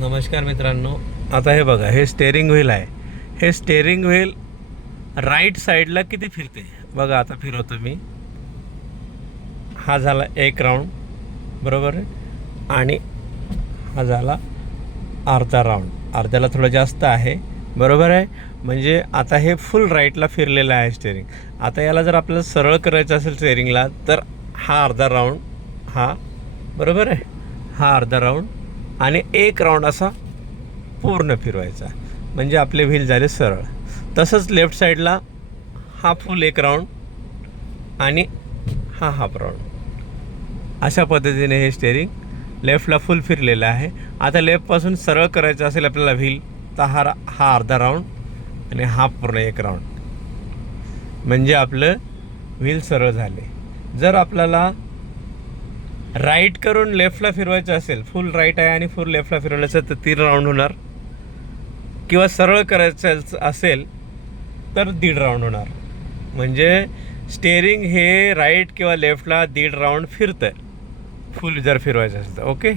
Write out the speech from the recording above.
नमस्कार मित्रांनो, आता हे बघा, हे स्टेअरिंग व्हील आहे. हे स्टेअरिंग व्हील राईट साईडला किती फिरते बघा. आता फिरवतो मी. हा झाला एक राऊंड, बरोबर आहे, आणि हा झाला अर्धा राऊंड. अर्ध्याला थोडं जास्त आहे, बरोबर आहे. म्हणजे आता हे फुल राईटला फिरलेलं आहे स्टेअरिंग. आता याला जर आपल्याला सरळ करायचं असेल स्टेअरिंगला, तर हा अर्धा राऊंड, हा बरोबर आहे, हा अर्धा राऊंड आणि एक राऊंड असा पूर्ण फिरवायचा, म्हणजे आपले व्हील झाले सरळ. तसंच लेफ्ट साईडला हा फुल एक राऊंड आणि हा हाफ राऊंड. अशा पद्धतीने हे स्टेअरिंग लेफ्टला फुल फिरलेलं आहे. आता लेफ्टपासून सरळ करायचं असेल आपल्याला व्हील, तर हा अर्धा राऊंड आणि हा पूर्ण एक राऊंड, म्हणजे आपलं व्हील सरळ झाले. जर आपल्याला राईट करून लेफ्टला फिरवायचं असेल, फुल राईट आहे आणि फुल लेफ्टला फिरवायचं असेल तर 3 राऊंड होणार, किंवा सरळ करायचं असेल तर 1.5 राऊंड होणार. म्हणजे स्टेअरिंग हे राईट किंवा लेफ्टला 1.5 राऊंड फिरतं, फुल जर फिरवायचं असेल तर. ओके.